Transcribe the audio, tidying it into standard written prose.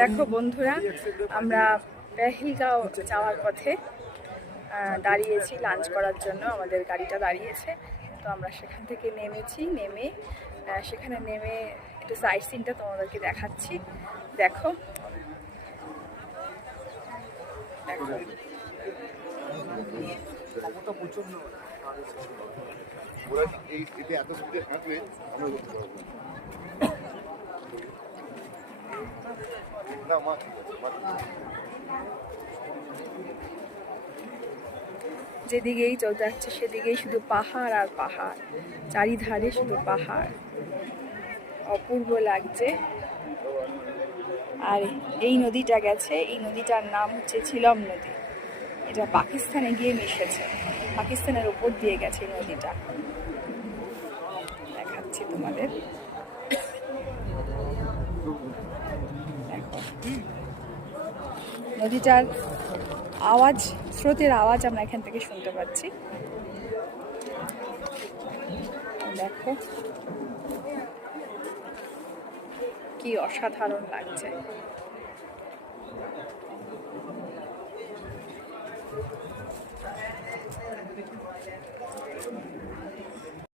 দেখো বন্ধুরা, আমরা পেহেলগাঁও যাওয়ার পথে দাঁড়িয়েছি লাঞ্চ করার জন্য। আমাদের গাড়িটা দাঁড়িয়েছে, তো আমরা সেখান থেকে নেমেছি। সেখানে নেমে একটু সাইট সিনটা তোমাদেরকে দেখাচ্ছি। দেখো দেখো যেদিকেই চলতে যাচ্ছে সেদিকেই শুধু পাহাড় আর পাহাড়, চারিধারে শুধু পাহাড়, অপূর্ব লাগছে। আর এই নদীটা গেছে, এই নদীটার নাম হচ্ছে ঝিলম নদী। এটা পাকিস্তানে গিয়ে মিশেছে, পাকিস্তানের উপর দিয়ে গেছে এই নদীটা। দেখাচ্ছি তোমাদের, দেখো নদীটার আওয়াজ, স্রোতের আওয়াজ আমরা এখান থেকে শুনতে পাচ্ছি। দেখো কি অসাধারণ লাগছে।